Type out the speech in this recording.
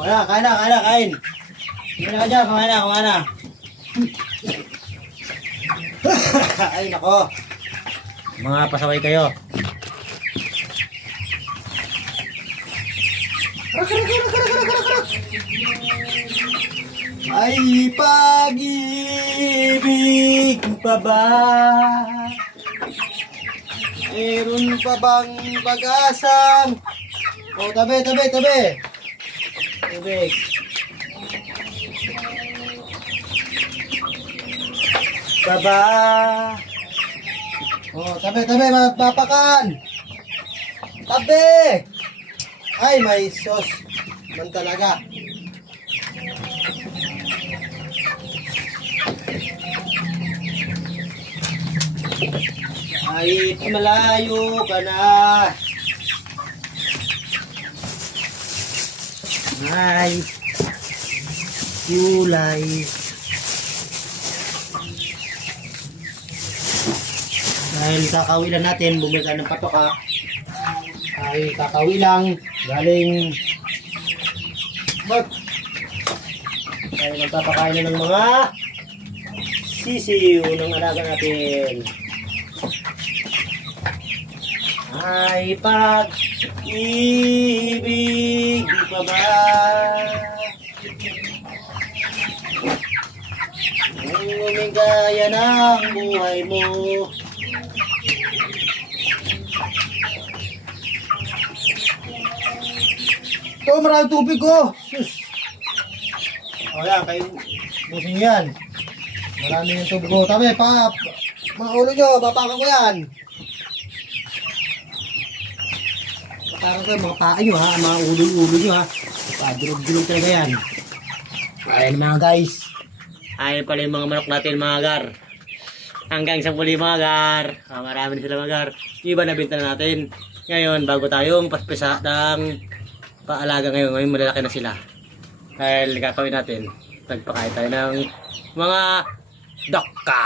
Wala, kain na, kain na, kain. Kain na ka dyan, kumain na, kumain na. Ay, nako. Mga pasaway kayo. Ay, pag-ibig pa ba? Meron pa bang pag-asang? O, tabi, tabi, tabi. Tubig. Baba. O, tabi, tabi, mapapakan. Tabi. Ay, may sauce. Man talaga. Kahit malayo ka na. Ay, kulay. Dahil kakawi lang natin, bumili tayo ng patoka. Ay, kakawi lang. Galing ay, magpapakain na ng mga sisiw ng alaga natin. Ay, pag-ibig pa ba? Ang umigaya ng buhay mo. Ito, maraming tubig ko. Sus. O yan, kayo busin yan. Marami yung tubig ko. Tabi, mga ulo nyo, papakan ko yan. Papakan ko yung mga paa nyo ha, mga ulo nyo ha. Padulog-dulog talaga yan. Ayan mga guys. Ayan pala yung mga manok natin mga gar. Hanggang sa muli mga gar. Marami na sila mga gar. Yung iba nabinta na natin. Ngayon, bago tayong paspesa ng paalaga ngayon malalaki na sila. Dahil gagawin natin, nagpakain tayo ng mga dokka.